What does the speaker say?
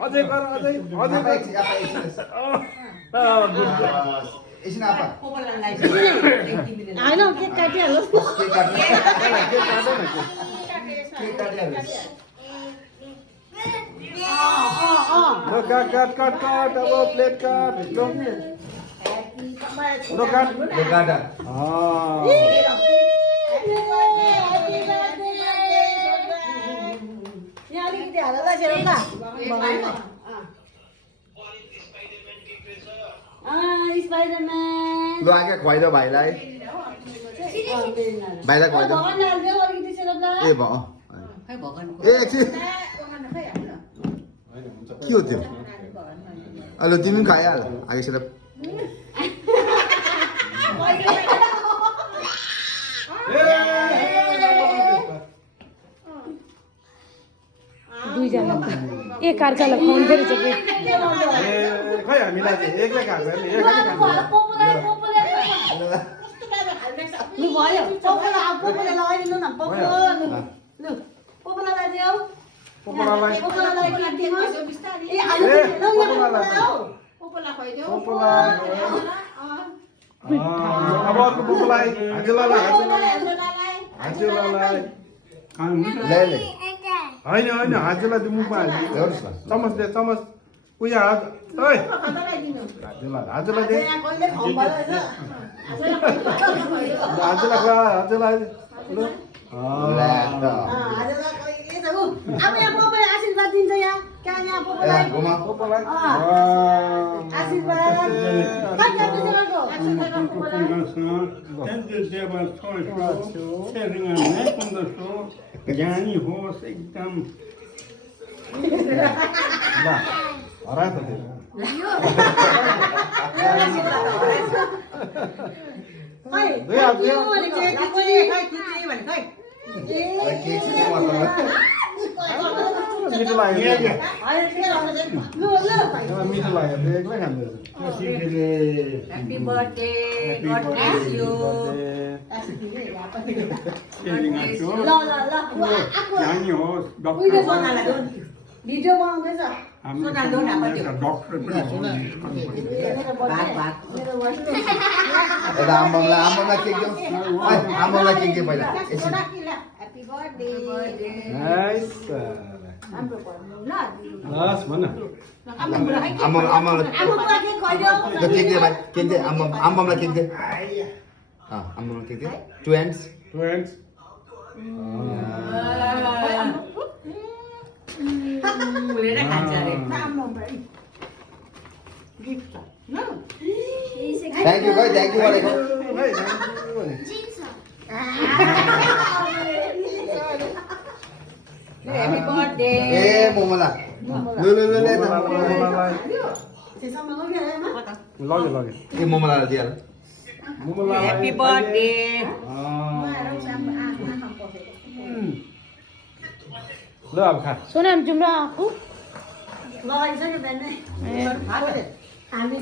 अझै गर अझै अझै गर एकछिन आपा होइन केक काटिहाल्नु केक काटिहाल्नु काट काट काट काट अब प्लेट काट काट काटा यहाँ अलिकति हालेर सेरौँला स्पाइडरम्यान लु आगे खुवाइदो भाइलाई भाइलाई खुवाइदो भगवान हालिदियो अलिकति सेरौँला ए भ ए एकछिन के हो त्यो अलि तिमी पनि खाइहाल आगे सेर दुईजना एक अर्कालाई खुवाउँदै रहेछ खै हामीलाई चाहिँ एक्लै खाएको नि लु भयो पोपोलाई लगाइदिनु न पोपोलाई लगाइदियो पोपोलालाई पोपोलाई लगाइदिनुहोस् ए आलु अब अर्को पोपोलाई हाजिलालाई हाजिलालाई ले ले होइन होइन हाजिला त्यो मुखमा हाल्नु चमच दे चमच उयो हात ओइ हाजिला हाजिला दे हाजिला खा हाजिला लु अब यहाँ पोपोले आशीर्वाद दिन्छ यहाँ कहाँ यहाँ पोपोलाई घुमा पोपोलाई आशीर्वाद ज्ञानी होस् एकदम ल हरा त त्यो दुई हात दियो मिठो लाग्यो मिठो लाग्यो त्यो एक्लै खाँदै Happy birthday, God bless you. ज्ञानी होस् भिडियो बनाउँदैछ डक्टर आम्बमलाई केक दिउँ आम्बमलाई केक दिउँ पहिला एकछिन Happy birthday. नाइस लस भन आम्बमलाई केक दे भाइ केक दे आम्बमलाई केक दे आम्बमलाई केक दे two hands two hands Boleh खान्छ अरे थ्याङ्क यू गरेको Happy birthday. ए मोमोला लु लु लु ले लग्यो लग्यो ए मोमोला दिइहाल Happy birthday. ल अब खा सोनाम तिम्रो आफू लगाइसक्यो बिहानै हामी